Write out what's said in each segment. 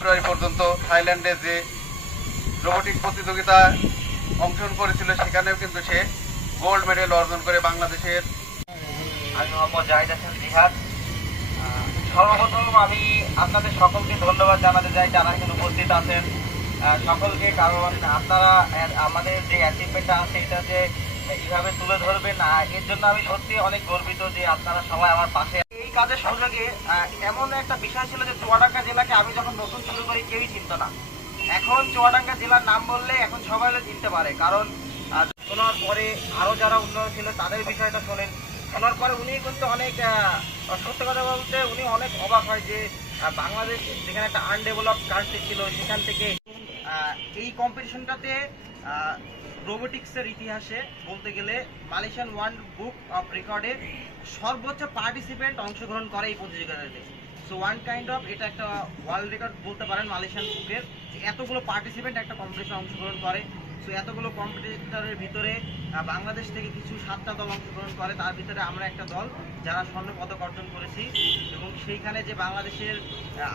ফেব্রুয়ারি পর্যন্ত থাইল্যান্ডে যে রোবোটিক প্রতিযোগিতায় অংশগ্রহণ করেছিল, সেখানেও কিন্তু সে গোল্ড মেডেল অর্জন করে বাংলাদেশের। সর্বপ্রথম আমি আপনাদের সকলকে ধন্যবাদ জানাতে চাই, যারা এখানে উপস্থিত আছেন। সকলকে, কারণ আপনারা আমাদের যে অ্যাচিভমেন্টটা আছে, এটা যে এইভাবে তুলে ধরবেন এর জন্য আমি সত্যি অনেক গর্বিত যে আপনারা সবাই আমার পাশে এই কাজের আহ, এমন একটা বিষয় ছিল যে চুয়াডাঙ্গা জেলাকে আমি যখন নতুন শুরু করি কেউই চিনত না। এখন চুয়াডাঙ্গা জেলার নাম বললে এখন সবাই চিনতে পারে কারণ শোনার পরে আরও যারা উন্নয়ন ছিল তাদের বিষয়টা শোনেন। শোনার পরে উনি কিন্তু অনেক সত্য কথা বলতে উনি অনেক অবাক হয় যে বাংলাদেশ যেখানে একটা আনডেভেলপ কান্ট্রি ছিল সেখান থেকে এই কম্পিটিশনটাতে রোবোটিক্সের ইতিহাসে বলতে গেলে মালয়েশিয়ান ওয়ার্ল্ড বুক অফ রেকর্ডে সর্বোচ্চ পার্টিসিপেন্ট অংশগ্রহণ করে এই প্রতিযোগিতাতে। সো ওয়ান কাইন্ড অফ এটা একটা ওয়ার্ল্ড রেকর্ড বলতে পারেন মালয়েশিয়ান বুকের এতগুলো পার্টিসিপেন্ট একটা কম্পিটিশন অংশগ্রহণ করে। সো এতগুলো কম্পিটিটরের ভিতরে বাংলাদেশ থেকে কিছু সাতটা দল অংশগ্রহণ করে, তার ভিতরে আমরা একটা দল যারা স্বর্ণ পদক অর্জন করেছি এবং সেইখানে যে বাংলাদেশের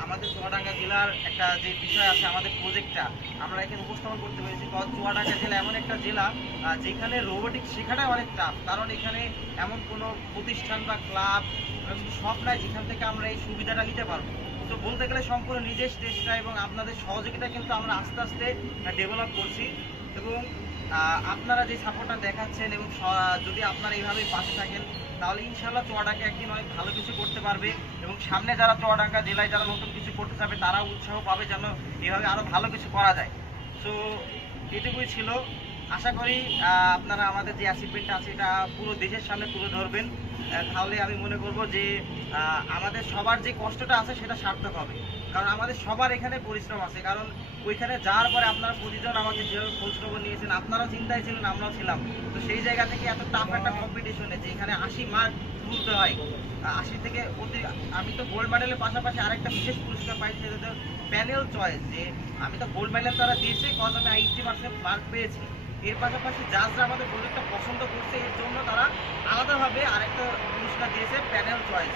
আমাদের চুয়াডাঙ্গা জেলার একটা যে বিষয় আছে, আমাদের প্রজেক্টটা আমরা এখানে উপস্থাপন করতে পেরেছি। কারণ চুয়াডাঙ্গা জেলা এমন একটা জেলা যেখানে রোবোটিক শেখাটাই অনেক টাফ কারণ এখানে এমন কোনো প্রতিষ্ঠান বা ক্লাব সব নাই যেখান থেকে আমরা এই সুবিধাটা নিতে পারব। তো বলতে গেলে সম্পূর্ণ নিজের চেষ্টা এবং আপনাদের সহযোগিতা কিন্তু আমরা আস্তে আস্তে ডেভেলপ করছি। এবং আপনারা যে সাপোর্টটা দেখাচ্ছেন এবং যদি আপনারা এইভাবেই পাশে থাকেন, তাহলে ইনশাল্লাহ চোয়াডাঙ্গা একদিন অনেক ভালো কিছু করতে পারবে এবং সামনে যারা চুয়াডাঙ্গা জেলায় যারা নতুন কিছু করতে চাবে, তারাও উৎসাহ পাবে যেন এভাবে আরও ভালো কিছু করা যায়। সো এটুকুই ছিল। আশা করি আপনারা আমাদের যে অ্যাচিভমেন্টটা আছে, এটা পুরো দেশের সামনে তুলে ধরবেন। তাহলে আমি মনে করব যে আমাদের সবার যে কষ্টটা আছে, সেটা সার্থক হবে। কারণ আমাদের সবার এখানে পরিশ্রম আছে। কারণ ওইখানে যাওয়ার পরে আপনারা প্রতিজন আমাকে যেভাবে খোঁজখবর নিয়েছেন, আপনারাও চিন্তায় ছিলেন, আমরাও ছিলাম। তো সেই জায়গা থেকে এত টাফ একটা কম্পিটিশনে যে এখানে আশি মার্ক তুলতে হয় আশি থেকে অতি, আমি তো গোল্ড মেডেলের পাশাপাশি আরেকটা বিশেষ পুরস্কার পাইছি, সেটা প্যানেল চয়েস যে আমি তো গোল্ড মেডেল তারা দিয়েছে কজ আমি এইটটি পার্সেন্ট মার্ক পেয়েছি। এর পাশাপাশি জাজরা আমাদের প্রজেক্টটা পছন্দ করছে, এর জন্য তারা আলাদাভাবে আরেকটা পুরস্কার দিয়েছে প্যানেল চয়েস